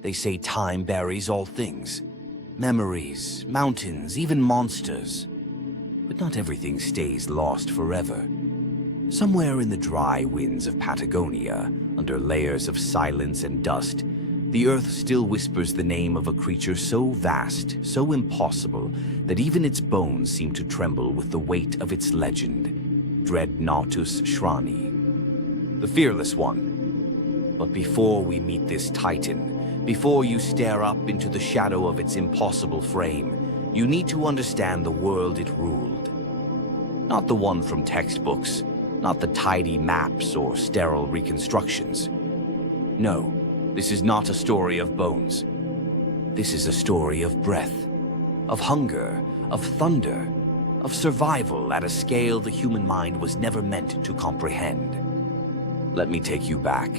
They say time buries all things. Memories, mountains, even monsters. But not everything stays lost forever. Somewhere in the dry winds of Patagonia, under layers of silence and dust, the earth still whispers the name of a creature so vast, so impossible, that even its bones seem to tremble with the weight of its legend. Dreadnoughtus schrani, the fearless one. But before we meet this titan, before you stare up into the shadow of its impossible frame, you need to understand the world it ruled. Not the one from textbooks, not the tidy maps or sterile reconstructions. No. This is not a story of bones. This is a story of breath, of hunger, of thunder, of survival at a scale the human mind was never meant to comprehend. Let me take you back,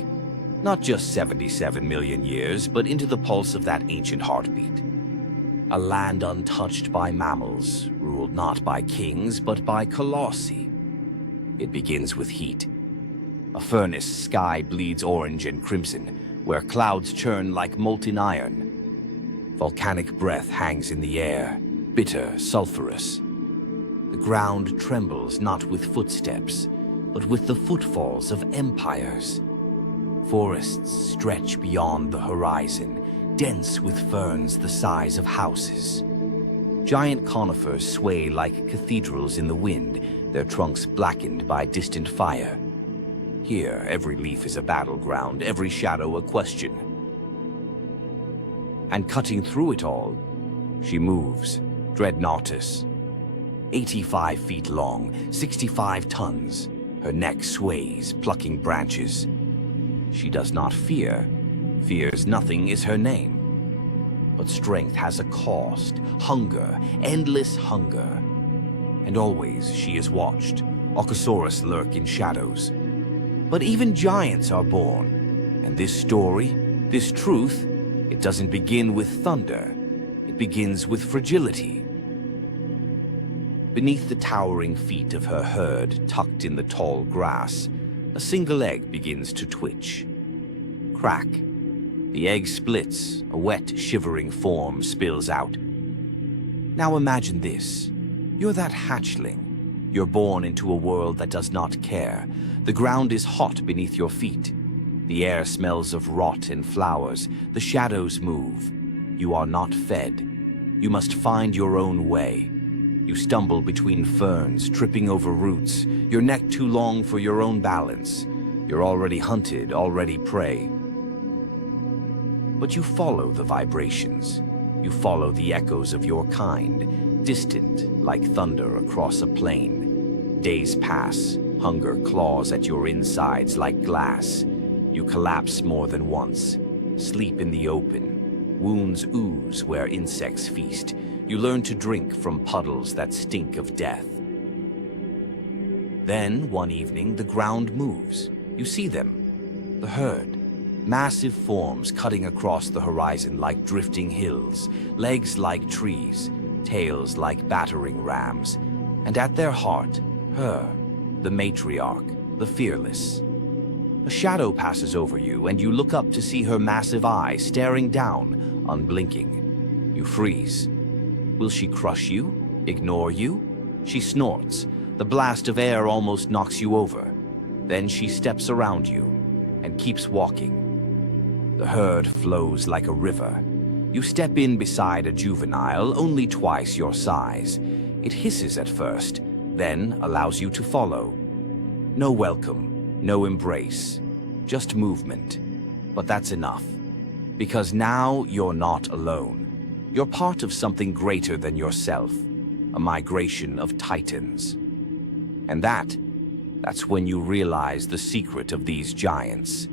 not just 77 million years, but into the pulse of that ancient heartbeat. A land untouched by mammals, ruled not by kings, but by colossi. It begins with heat. A furnace sky bleeds orange and crimson, where clouds churn like molten iron. Volcanic breath hangs in the air, bitter, sulfurous. The ground trembles not with footsteps, but with the footfalls of empires. Forests stretch beyond the horizon, dense with ferns the size of houses. Giant conifers sway like cathedrals in the wind, their trunks blackened by distant fire. Here, every leaf is a battleground, every shadow a question. And cutting through it all, she moves, Dreadnoughtus. 85 feet long, 65 tons. Her neck sways, plucking branches. She does not fear. Fears nothing is her name. But strength has a cost, hunger, endless hunger. And always she is watched. Ochosaurus lurk in shadows. But even giants are born, and this story, this truth, it doesn't begin with thunder. It begins with fragility. Beneath the towering feet of her herd, tucked in the tall grass, a single egg begins to twitch. Crack. The egg splits, a wet, shivering form spills out. Now imagine this. You're that hatchling. You're born into a world that does not care. The ground is hot beneath your feet. The air smells of rot and flowers. The shadows move. You are not fed. You must find your own way. You stumble between ferns, tripping over roots, your neck too long for your own balance. You're already hunted, already prey. But you follow the vibrations. You follow the echoes of your kind, distant like thunder across a plain. Days pass. Hunger claws at your insides like glass. You collapse more than once. Sleep in the open. Wounds ooze where insects feast. You learn to drink from puddles that stink of death. Then, one evening, the ground moves. You see them. The herd. Massive forms cutting across the horizon like drifting hills. Legs like trees. Tails like battering rams. And at their heart, her. The matriarch, the fearless. A shadow passes over you, and you look up to see her massive eyes staring down, unblinking. You freeze. Will she crush you? Ignore you? She snorts. The blast of air almost knocks you over. Then she steps around you and keeps walking. The herd flows like a river. You step in beside a juvenile, only twice your size. It hisses at first, then allows you to follow. No welcome, no embrace, just movement. But that's enough, because now you're not alone. You're part of something greater than yourself, a migration of titans. And that's when you realize the secret of these giants.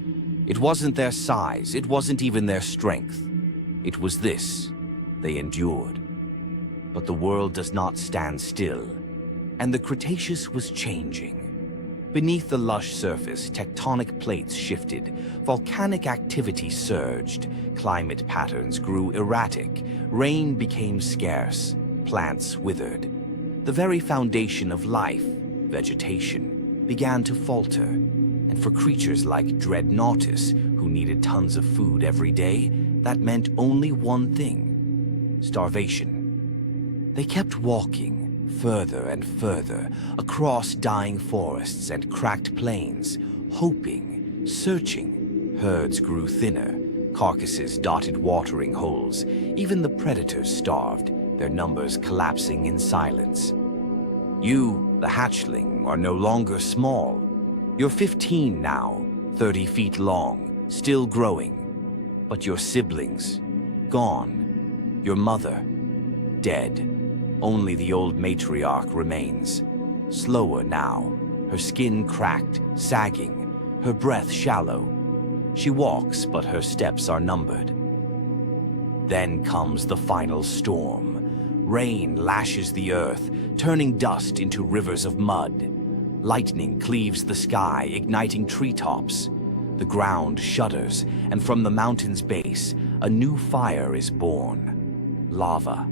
It wasn't their size, it wasn't even their strength. It was this: they endured. But the world does not stand still. And the Cretaceous was changing. Beneath the lush surface, tectonic plates shifted, volcanic activity surged, climate patterns grew erratic, rain became scarce, plants withered. The very foundation of life, vegetation, began to falter. And for creatures like Dreadnoughtus, who needed tons of food every day, that meant only one thing: starvation. They kept walking, further and further, across dying forests and cracked plains, hoping, searching. Herds grew thinner, carcasses dotted watering holes. Even the predators starved, their numbers collapsing in silence. You, the hatchling, are no longer small. You're 15 now, 30 feet long, still growing. But your siblings, gone. Your mother, dead. Only the old matriarch remains. Slower now, her skin cracked, sagging, her breath shallow. She walks, but her steps are numbered. Then comes the final storm. Rain lashes the earth, turning dust into rivers of mud. Lightning cleaves the sky, igniting treetops. The ground shudders, and from the mountain's base, a new fire is born. Lava.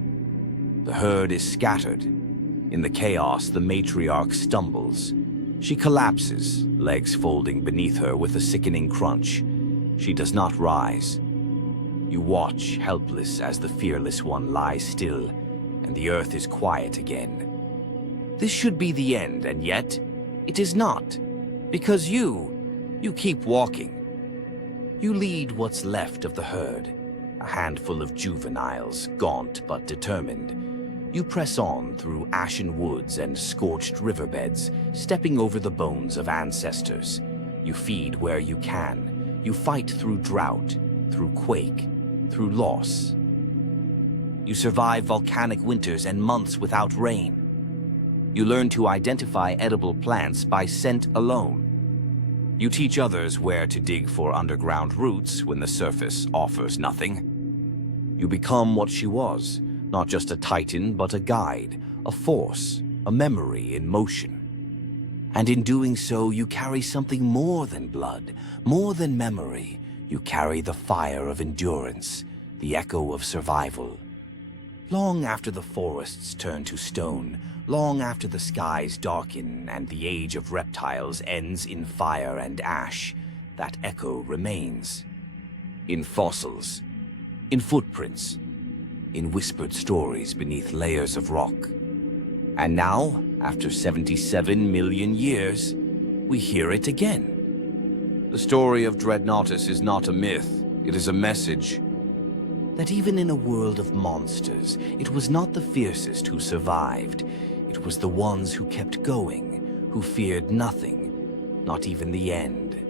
The herd is scattered. In the chaos, the matriarch stumbles. She collapses, legs folding beneath her with a sickening crunch. She does not rise. You watch, helpless, as the fearless one lies still, and the earth is quiet again. This should be the end, and yet, it is not. Because you keep walking. You lead what's left of the herd, a handful of juveniles, gaunt but determined. You press on through ashen woods and scorched riverbeds, stepping over the bones of ancestors. You feed where you can. You fight through drought, through quake, through loss. You survive volcanic winters and months without rain. You learn to identify edible plants by scent alone. You teach others where to dig for underground roots when the surface offers nothing. You become what she was, not just a titan, but a guide, a force, a memory in motion. And in doing so, you carry something more than blood, more than memory. You carry the fire of endurance, the echo of survival. Long after the forests turn to stone, long after the skies darken and the age of reptiles ends in fire and ash, that echo remains. In fossils, in footprints, in whispered stories beneath layers of rock. And now, after 77 million years, we hear it again. The story of Dreadnoughtus is not a myth, it is a message. That even in a world of monsters, it was not the fiercest who survived. It was the ones who kept going, who feared nothing, not even the end.